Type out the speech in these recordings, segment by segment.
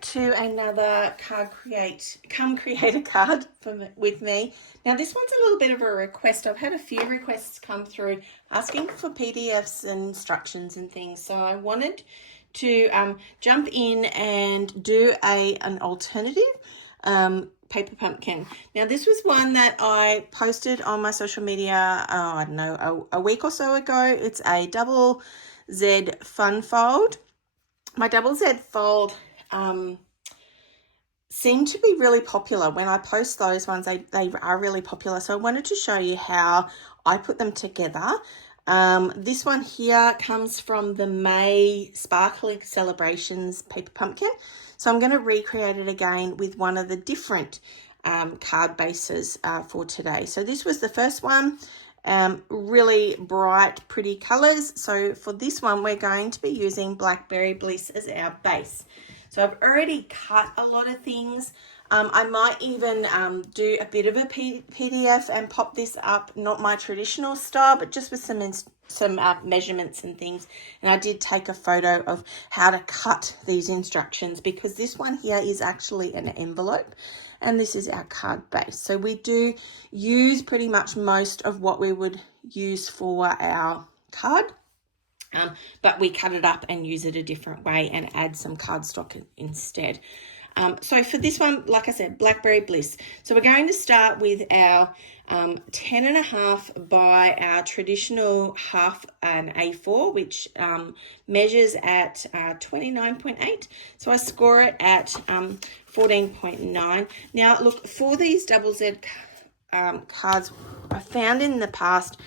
to another Come Create a Card with me. Now this one's a little bit of a request. I've had a few requests come through asking for PDFs and instructions and things. So I wanted to jump in and do an alternative paper pumpkin. Now this was one that I posted on my social media, I don't know, a week or so ago. It's a double Z fun fold. My double Z fold seem to be really popular. When I post those ones, they are really popular. So I wanted to show you how I put them together. This one here comes from the May Sparkling Celebrations paper pumpkin. So I'm going to recreate it again with one of the different card bases for today. So this was the first one. Really bright, pretty colors. So for this one, we're going to be using Blackberry Bliss as our base. So I've already cut a lot of things. I might even do a bit of a PDF and pop this up, not my traditional style, but just with some measurements and things. And I did take a photo of how to cut these instructions, because this one here is actually an envelope and this is our card base. So we do use pretty much most of what we would use for our card. But we cut it up and use it a different way and add some cardstock instead. So for this one, like I said, Blackberry Bliss. So we're going to start with our 10.5 by our traditional half an A4, which measures at 29.8. So I score it at 14.9. Now, look, for these double Z cards, I found in the past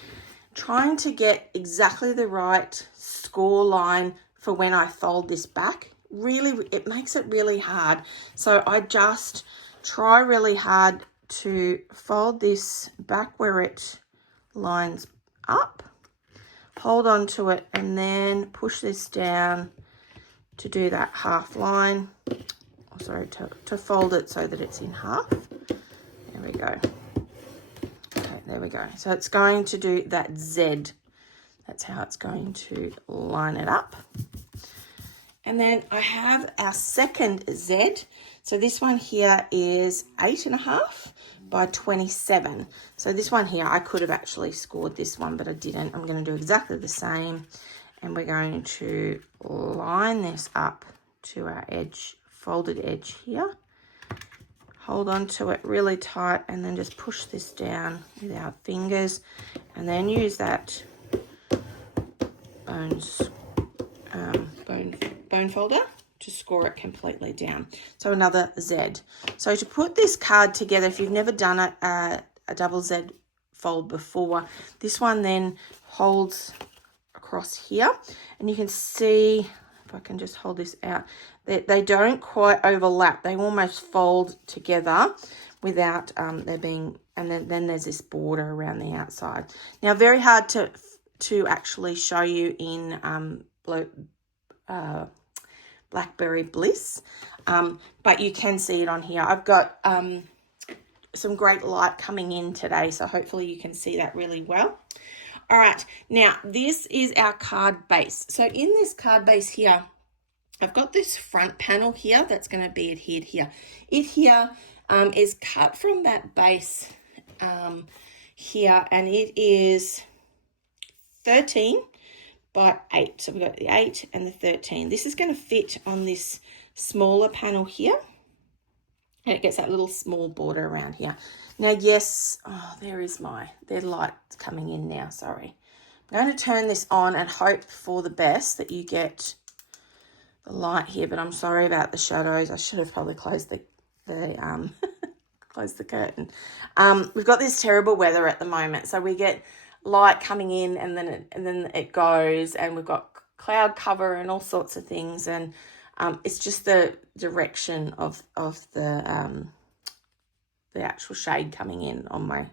trying to get exactly the right score line for when I fold this back, really, it makes it really hard. So I just try really hard to fold this back where it lines up, hold on to it, and then push this down to do that half line. Sorry, to fold it so that it's in half. There we go. Okay, there we go. So it's going to do that Z. That's how it's going to line it up. And then I have our second Z. So this one here is 8.5 by 27. So this one here, I could have actually scored this one, but I didn't. I'm going to do exactly the same. And we're going to line this up to our edge, folded edge here. Hold on to it really tight and then just push this down with our fingers. And then use that bone folder to score it completely down. So another Z. So to put this card together, if you've never done a double Z fold before, this one then holds across here, and you can see, if I can just hold this out, they don't quite overlap. They almost fold together without there being, and then there's this border around the outside. Now, very hard to actually show you in Blackberry Bliss, but you can see it on here. I've got some great light coming in today, so hopefully you can see that really well. All right, now this is our card base. So in this card base here, I've got this front panel here that's going to be adhered here. It here is cut from that base here, and it is 13 by 8. So we've got the 8 and the 13. This is going to fit on this smaller panel here, and it gets that little small border around here. Now, yes, there's light coming in now, sorry. I'm going to turn this on and hope for the best that you get the light here, but I'm sorry about the shadows. I should have probably closed the closed the curtain. We've got this terrible weather at the moment, so we get light coming in and then it goes, and we've got cloud cover and all sorts of things, and it's just the direction of the actual shade coming in on my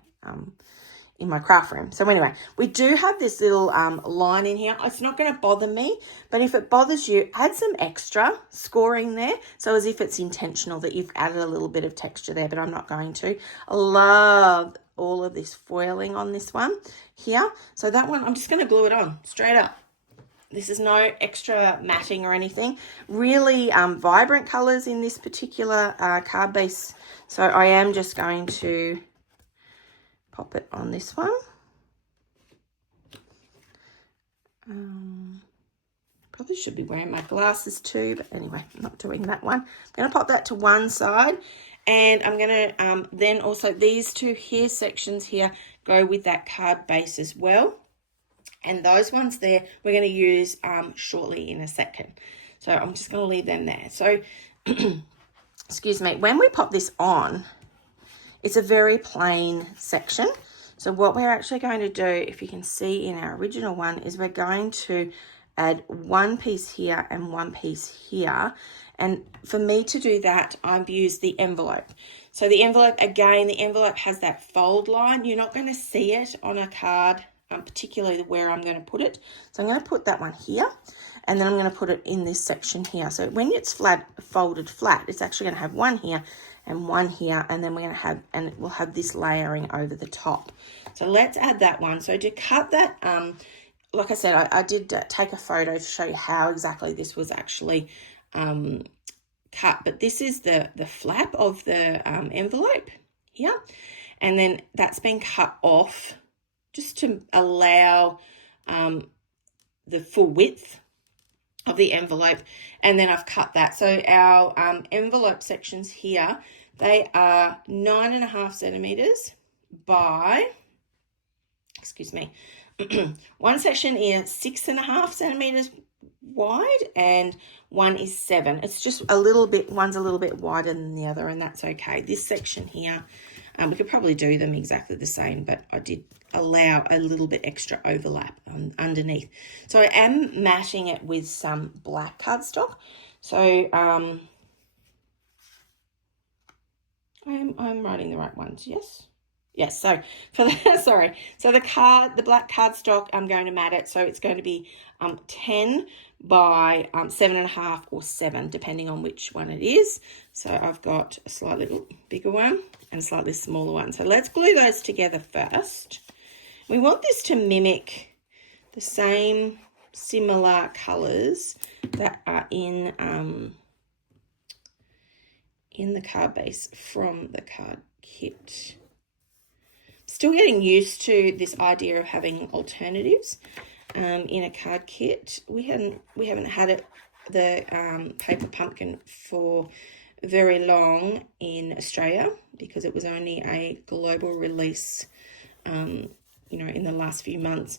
in my craft room. So anyway, we do have this little line in here. It's not going to bother me, but if it bothers you, add some extra scoring there, so as if it's intentional that you've added a little bit of texture there, but I'm not going to. I love all of this foiling on this one here. So that one, I'm just going to glue it on straight up. This is no extra matting or anything. Really vibrant colours in this particular card base. So I am just going to pop it on this one. Probably should be wearing my glasses too, but anyway, I'm not doing that one. I'm going to pop that to one side, and I'm going to then also these two here sections here go with that card base as well. And those ones there we're going to use shortly in a second. So I'm just going to leave them there. So, excuse me, when we pop this on, it's a very plain section. So what we're actually going to do, if you can see in our original one, is we're going to add one piece here and one piece here. And for me to do that, I've used the envelope. So the envelope, again, the envelope has that fold line. You're not going to see it on a card, particularly where I'm going to put it. So I'm going to put that one here, and then I'm going to put it in this section here. So when it's folded flat, it's actually going to have one here and one here, and then we're going to have, and we'll have this layering over the top. So let's add that one. So to cut that, like I said, I did take a photo to show you how exactly this was actually cut, but this is the flap of the envelope here, and then that's been cut off just to allow the full width of the envelope, and then I've cut that. So our envelope sections here, they are 9.5 centimeters by, excuse me, one section is 6.5 centimeters wide and one is 7. It's just a little bit, one's a little bit wider than the other, and that's okay. This section here, we could probably do them exactly the same, but I did allow a little bit extra overlap underneath. So I am matching it with some black cardstock. So I'm writing the right ones, yes? Yes, so for the, sorry, so the black cardstock, I'm going to mat it, so it's going to be 10 by 7.5 or 7, depending on which one it is. So I've got a slightly bigger one and a slightly smaller one. So let's glue those together first. We want this to mimic the same similar colours that are in the card base from the card kit. Still getting used to this idea of having alternatives in a card kit. We haven't had it, the paper pumpkin, for very long in Australia because it was only a global release, you know, in the last few months.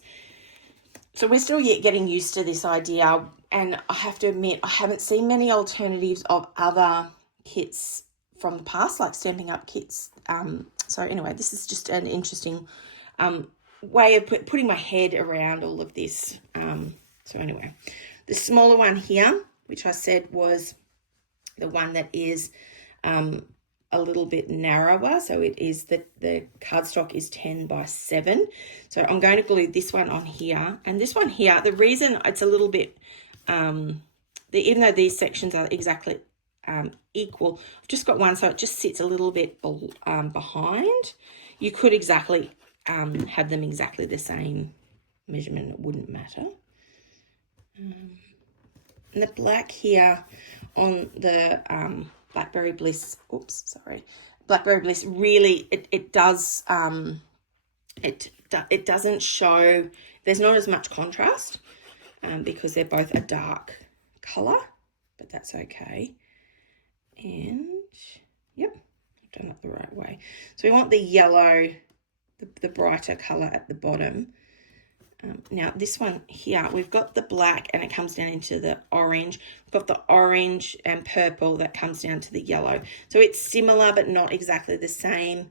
So we're still yet getting used to this idea, and I have to admit I haven't seen many alternatives of other kits from the past, like Stampin' Up kits. So anyway, this is just an interesting way of putting my head around all of this. So anyway, the smaller one here, which I said was the one that is a little bit narrower. So it is the cardstock is 10 by 7. So I'm going to glue this one on here. And this one here, the reason it's a little bit, even though these sections are exactly equal, I've just got one, so it just sits a little bit behind. You could exactly have them exactly the same measurement, it wouldn't matter. And the black here on the Blackberry Bliss, Blackberry Bliss, really it does it doesn't show, there's not as much contrast because they're both a dark color, but that's okay. And yep, I've done it the right way. So we want the yellow, the brighter color at the bottom. Now this one here, we've got the black and it comes down into the orange. We've got the orange and purple that comes down to the yellow. So it's similar but not exactly the same.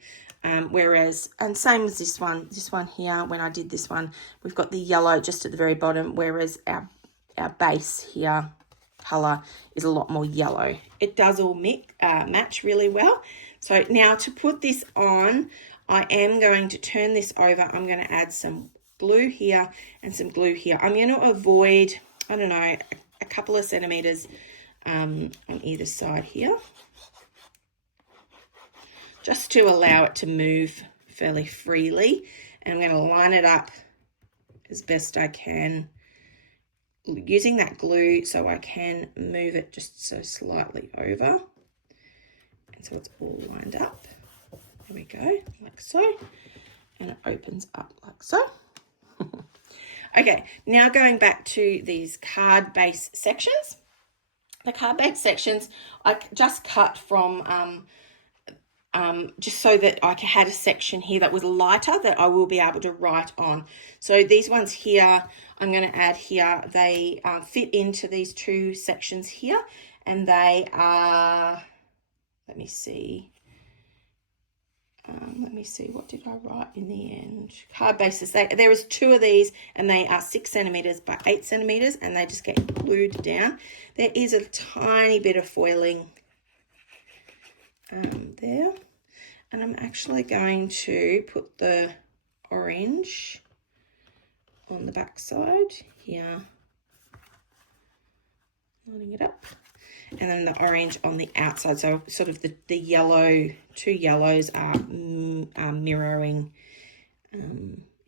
Whereas, and same as this one here, when I did this one, we've got the yellow just at the very bottom, whereas our base here color is a lot more yellow. It does all match really well. So now to put this on, I am going to turn this over. I'm going to add some glue here and some glue here. I'm going to avoid, I don't know, a couple of centimeters on either side here, just to allow it to move fairly freely. And I'm going to line it up as best I can, using that glue so I can move it just so slightly over. And so it's all lined up. There we go, like so. And it opens up like so. Okay, now going back to these card base sections. The card base sections I just cut from just so that I had a section here that was lighter that I will be able to write on. So these ones here, I'm going to add here, they fit into these two sections here, and they are, let me see, what did I write in the end? Card bases. There is two of these, and they are 6 centimeters by 8 centimeters, and they just get glued down. There is a tiny bit of foiling there, and I'm actually going to put the orange on the back side here, lining it up, and then the orange on the outside. So sort of the yellow, two yellows are mirroring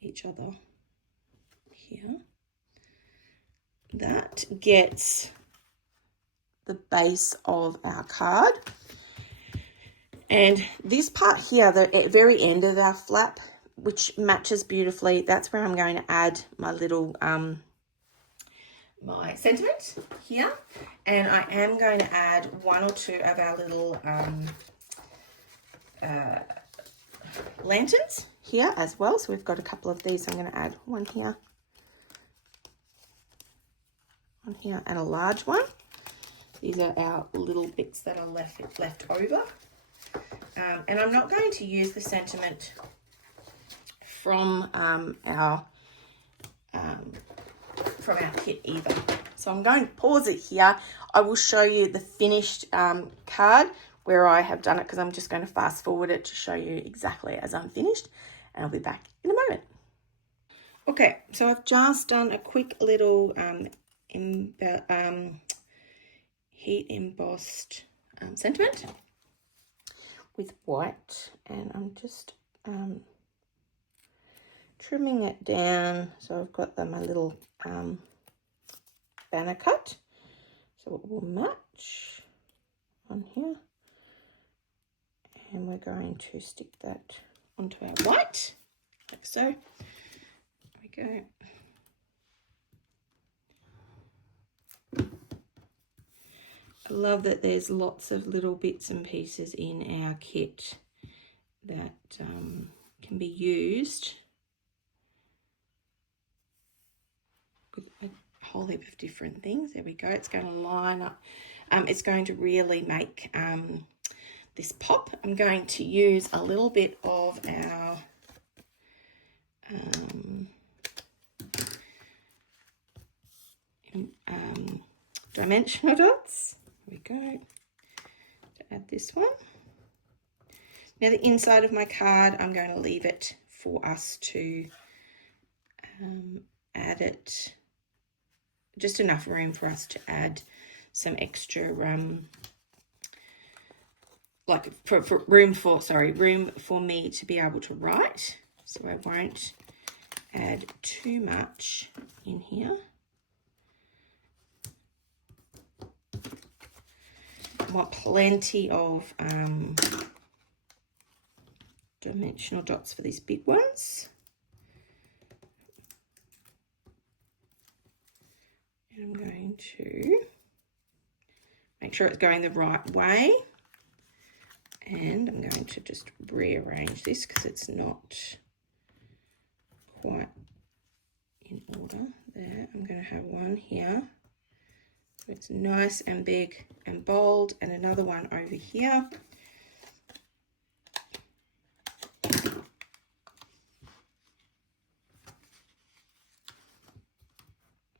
each other here. That gets the base of our card. And this part here, the very end of our flap, which matches beautifully, that's where I'm going to add my little my sentiment here, and I am going to add 1 or 2 of our little lanterns here as well. So we've got a couple of these. So I'm going to add one here, and a large one. These are our little bits that are left over, and I'm not going to use the sentiment from our kit either. So I'm going to pause it here. I will show you the finished card where I have done it, because I'm just going to fast forward it to show you exactly as I'm finished, and I'll be back in a moment. Okay, so I've just done a quick little heat embossed sentiment with white, and I'm just trimming it down so I've got my little banner cut, so it will match on here, and we're going to stick that onto our white like so. There we go. I love that there's lots of little bits and pieces in our kit that can be used with a whole heap of different things. There we go. It's going to line up. It's going to really make this pop. I'm going to use a little bit of our dimensional dots. There we go. To add this one. Now the inside of my card, I'm going to leave it for us to add it, just enough room for us to add some extra like room for me to be able to write. So I won't add too much in here. I want plenty of dimensional dots for these big ones. And I'm going to make sure it's going the right way. And I'm going to just rearrange this because it's not quite in order. There, I'm going to have one here. So it's nice and big and bold, and another one over here.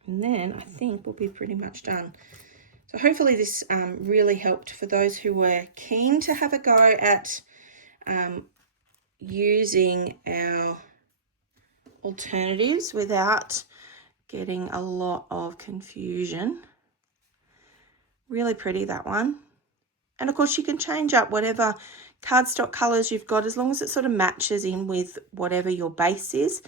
And then I think we'll be pretty much done. So hopefully this really helped for those who were keen to have a go at using our alternatives without getting a lot of confusion. Really pretty, that one. And of course you can change up whatever cardstock colours you've got, as long as it sort of matches in with whatever your base is.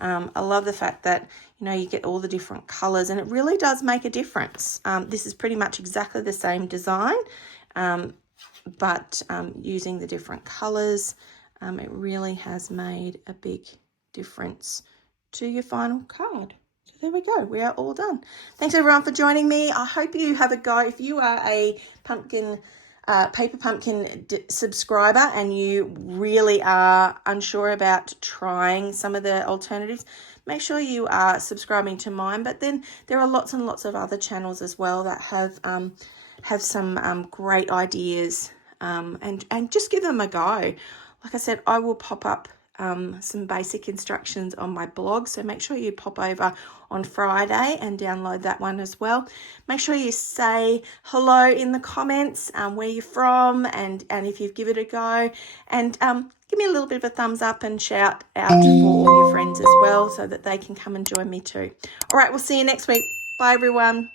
I love the fact that, you know, you get all the different colours, and it really does make a difference. This is pretty much exactly the same design, but using the different colours, it really has made a big difference to your final card. So there we go, we are all done. Thanks everyone for joining me. I hope you have a go. If you are a Paper Pumpkin subscriber and you really are unsure about trying some of the alternatives, make sure you are subscribing to mine. But then there are lots and lots of other channels as well that have some great ideas, and just give them a go. Like I said, I will pop up some basic instructions on my blog, so make sure you pop over on Friday and download that one as well. Make sure you say hello in the comments, where you're from, and if you've given it a go, and give me a little bit of a thumbs up and shout out for all your friends as well, so that they can come and join me too. All right, we'll see you next week. Bye everyone.